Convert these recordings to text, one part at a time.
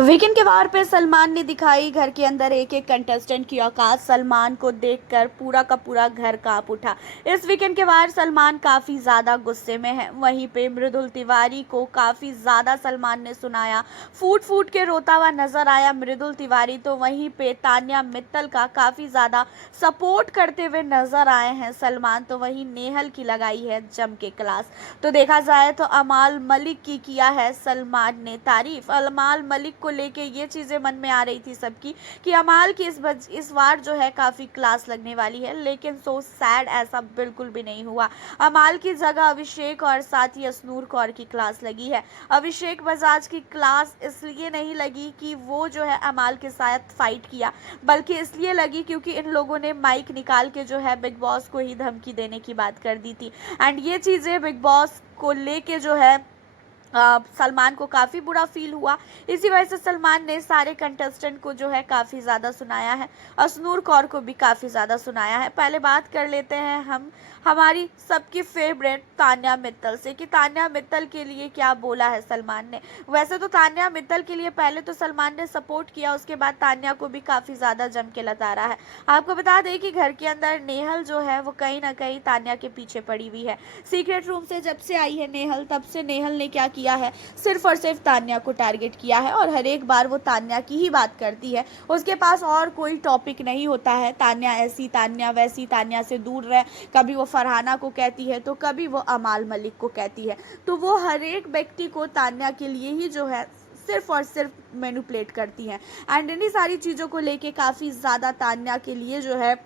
Weekend के वार पे सलमान ने दिखाई घर के अंदर एक एक कंटेस्टेंट की औकात। सलमान को देखकर पूरा का पूरा घर कांप उठा। इस वीकेंड के वार सलमान काफी ज्यादा गुस्से में है। वहीं पे मृदुल तिवारी को काफी ज्यादा सलमान ने सुनाया, फूट फूट के रोता हुआ नजर आया मृदुल तिवारी। तो वहीं पे तान्या मित्तल का काफी ज्यादा सपोर्ट करते हुए नजर आए हैं सलमान। तो वहीं नेहल की लगाई है जम के क्लास। तो देखा जाए तो अमाल मलिक की किया है सलमान ने तारीफ। अमाल मलिक को लेके ये चीज़ें मन में आ रही थी सबकी कि अमाल की इस बार जो है काफ़ी क्लास लगने वाली है, लेकिन सो सैड ऐसा बिल्कुल भी नहीं हुआ। अमाल की जगह अभिषेक और साथ ही असनूर कौर की क्लास लगी है। अभिषेक बजाज की क्लास इसलिए नहीं लगी कि वो जो है अमाल के साथ फाइट किया, बल्कि इसलिए लगी क्योंकि इन लोगों ने माइक निकाल के जो है बिग बॉस को ही धमकी देने की बात कर दी थी। एंड ये चीज़ें बिग बॉस को लेके जो है सलमान को काफ़ी बुरा फील हुआ। इसी वजह से सलमान ने सारे कंटेस्टेंट को जो है काफ़ी ज़्यादा सुनाया है, असनूर कौर को भी काफ़ी ज़्यादा सुनाया है। पहले बात कर लेते हैं हम हमारी सबकी फेवरेट तान्या मित्तल से कि तान्या मित्तल के लिए क्या बोला है सलमान ने। वैसे तो तान्या मित्तल के लिए पहले तो सलमान ने सपोर्ट किया, उसके बाद तान्या को भी काफ़ी ज़्यादा जम के लताड़ा है। आपको बता दें कि घर के अंदर नेहल जो है वो कहीं ना कहीं तान्या के पीछे पड़ी हुई है। सीक्रेट रूम से जब से आई है नेहल, तब से नेहल ने क्या किया है, सिर्फ और सिर्फ तान्या को टारगेट किया है और हर एक बार वो तान्या की ही बात करती है। उसके पास और कोई टॉपिक नहीं होता है। तान्या ऐसी, तान्या वैसी, तान्या से दूर रहे। कभी वो फरहाना को कहती है तो कभी वो अमाल मलिक को कहती है। तो वो हर एक व्यक्ति को तान्या के लिए ही जो है सिर्फ और सिर्फ मैनिपुलेट करती हैं। एंड इन्हीं सारी चीज़ों को लेके काफ़ी ज़्यादा तान्या के लिए जो है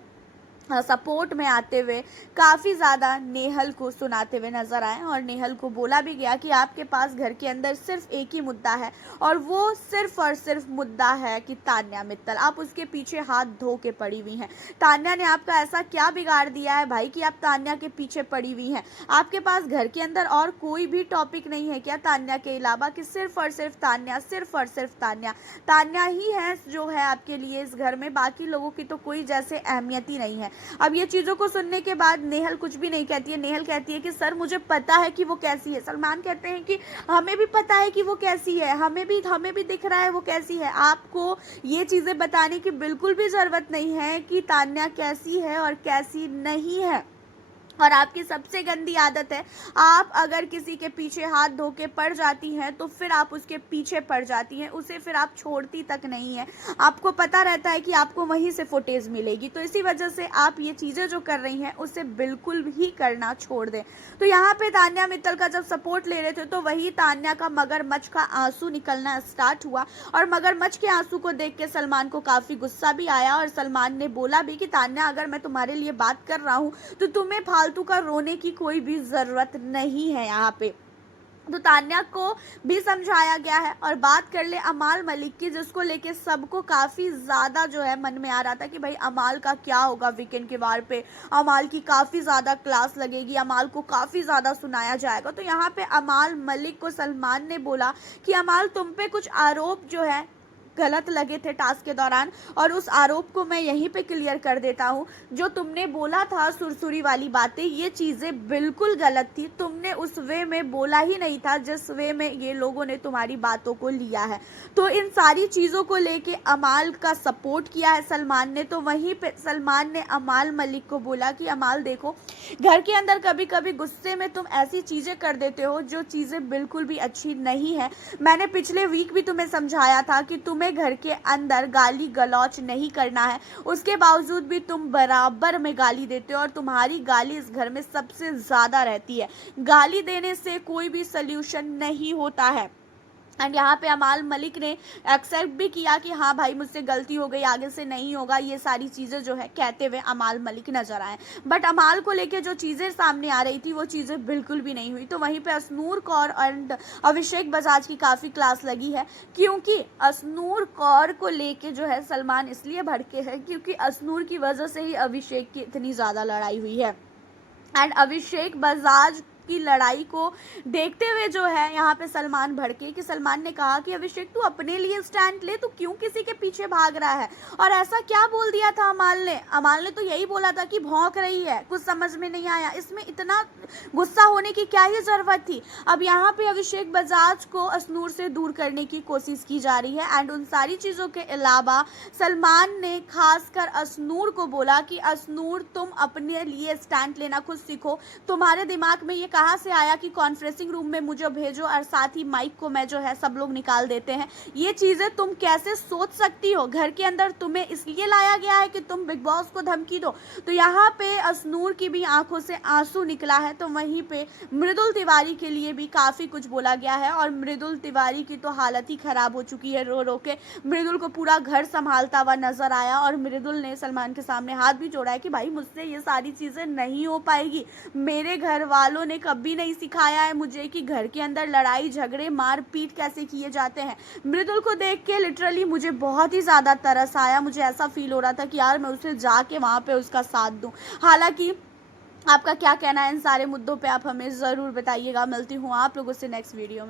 सपोर्ट में आते हुए काफ़ी ज़्यादा नेहल को सुनाते हुए नज़र आए। और नेहल को बोला भी गया कि आपके पास घर के अंदर सिर्फ एक ही मुद्दा है और वो सिर्फ और सिर्फ मुद्दा है कि तान्या मित्तल, आप उसके पीछे हाथ धो के पड़ी हुई हैं। तान्या ने आपका ऐसा क्या बिगाड़ दिया है भाई कि आप तान्या के पीछे पड़ी हुई हैं? आपके पास घर के अंदर और कोई भी टॉपिक नहीं है क्या तान्या के अलावा, कि सिर्फ और सिर्फ तान्या, सिर्फ और सिर्फ तान्या, तान्या ही है जो है आपके लिए इस घर में? बाकी लोगों की तो कोई जैसे अहमियत ही नहीं है। अब ये चीज़ों को सुनने के बाद नेहल कुछ भी नहीं कहती है। नेहल कहती है कि सर मुझे पता है कि वो कैसी है। सलमान कहते हैं कि हमें भी पता है कि वो कैसी है, हमें भी दिख रहा है वो कैसी है। आपको ये चीज़ें बताने की बिल्कुल भी ज़रूरत नहीं है कि तान्या कैसी है और कैसी नहीं है। और आपकी सबसे गंदी आदत है, आप अगर किसी के पीछे हाथ धो के पड़ जाती हैं तो फिर आप उसके पीछे पड़ जाती हैं, उसे फिर आप छोड़ती तक नहीं है। आपको पता रहता है कि आपको वहीं से फुटेज मिलेगी। तो इसी वजह से आप ये चीज़ें जो कर रही हैं उसे बिल्कुल ही करना छोड़ दें। तो यहाँ पे तान्या मित्तल का जब सपोर्ट ले रहे थे तो वही तान्या का मगरमच्छ का आंसू निकलना स्टार्ट हुआ। और मगरमच्छ के आंसू को देख के सलमान को काफ़ी गुस्सा भी आया और सलमान ने बोला भी कि तान्या, अगर मैं तुम्हारे लिए बात कर रहा हूँ तो तुम्हें फालतू का रोने की कोई भी ज़रूरत नहीं है यहाँ पे। तो तान्या को भी समझाया गया है। और बात कर ले अमाल मलिक की, जिसको लेके सबको काफ़ी ज़्यादा जो है मन में आ रहा था कि भाई अमाल का क्या होगा वीकेंड के वार पे, अमाल की काफ़ी ज़्यादा क्लास लगेगी, अमाल को काफ़ी ज़्यादा सुनाया जाएगा। तो यहाँ पे अमाल मलिक को सलमान ने बोला कि अमाल, तुम पे कुछ आरोप जो है गलत लगे थे टास्क के दौरान, और उस आरोप को मैं यहीं पे क्लियर कर देता हूँ। जो तुमने बोला था सुरसुरी वाली बातें, ये चीज़ें बिल्कुल गलत थी। तुमने उस वे में बोला ही नहीं था जिस वे में ये लोगों ने तुम्हारी बातों को लिया है। तो इन सारी चीज़ों को लेके अमाल का सपोर्ट किया है सलमान ने। तो वहीं पे सलमान ने अमाल मलिक को बोला कि अमाल देखो, घर के अंदर कभी कभी गुस्से में तुम ऐसी चीज़ें कर देते हो जो चीज़ें बिल्कुल भी अच्छी नहीं है। मैंने पिछले वीक भी तुम्हें समझाया था कि तुम्हें घर के अंदर गाली गलौच नहीं करना है, उसके बावजूद भी तुम बराबर में गाली देते हो और तुम्हारी गाली इस घर में सबसे ज़्यादा रहती है। गाली देने से कोई भी सल्यूशन नहीं होता है। एंड यहाँ पे अमाल मलिक ने एक्सेप्ट भी किया कि हाँ भाई मुझसे गलती हो गई, आगे से नहीं होगा, ये सारी चीज़ें जो है कहते हुए अमाल मलिक नजर आए। बट अमाल को लेके जो चीज़ें सामने आ रही थी वो चीज़ें बिल्कुल भी नहीं हुई। तो वहीं पे असनूर कौर एंड अभिषेक बजाज की काफ़ी क्लास लगी है, क्योंकि असनूर कौर को लेके जो है सलमान इसलिए भड़के हैं क्योंकि असनूर की वजह से ही अभिषेक की इतनी ज़्यादा लड़ाई हुई है। एंड अभिषेक बजाज की लड़ाई को देखते हुए जो है यहाँ पे सलमान भड़के कि सलमान ने कहा कि अभिषेक तू अपने लिए स्टैंड ले, तू क्यों किसी के पीछे भाग रहा है। और ऐसा क्या बोल दिया था अमाल ने तो यही बोला था कि भौंक रही है, कुछ समझ में नहीं आया। इसमें इतना गुस्सा होने की क्या ही जरूरत थी। अब यहाँ पे अभिषेक बजाज को असनूर से दूर करने की कोशिश की जा रही है एंड उन सारी चीज़ों के अलावा सलमान ने खासकर असनूर को बोला कि असनूर तुम अपने लिए स्टैंड लेना खुद सीखो। तुम्हारे दिमाग में ये कहाँ से आया कि कॉन्फ्रेंसिंग रूम में मुझे भेजो और साथ ही माइक को मैं जो है सब लोग निकाल देते हैं। ये चीज़ें तुम कैसे सोच सकती हो? घर के अंदर तुम्हें इसलिए लाया गया है कि तुम बिग बॉस को धमकी दो। तो यहाँ पे असनूर की भी आंखों से आंसू निकला है। तो वहीं पे मृदुल तिवारी के लिए भी काफ़ी कुछ बोला गया है और मृदुल तिवारी की तो हालत ही ख़राब हो चुकी है। रो रो के मृदुल को पूरा घर संभालता हुआ नजर आया और मृदुल ने सलमान के सामने हाथ भी जोड़ा है कि भाई मुझसे ये सारी चीज़ें नहीं हो पाएगी। मेरे घर वालों ने कभी नहीं सिखाया है मुझे कि घर के अंदर लड़ाई झगड़े मार पीट कैसे किए जाते हैं। मृदुल को देख के लिटरली मुझे बहुत ही ज़्यादा तरस आया। मुझे ऐसा फील हो रहा था कि यार मैं उसे जाके वहाँ पे उसका साथ दूँ। हालांकि आपका क्या कहना है इन सारे मुद्दों पे आप हमें ज़रूर बताइएगा। मिलती हूँ आप लोगों से नेक्स्ट वीडियो में।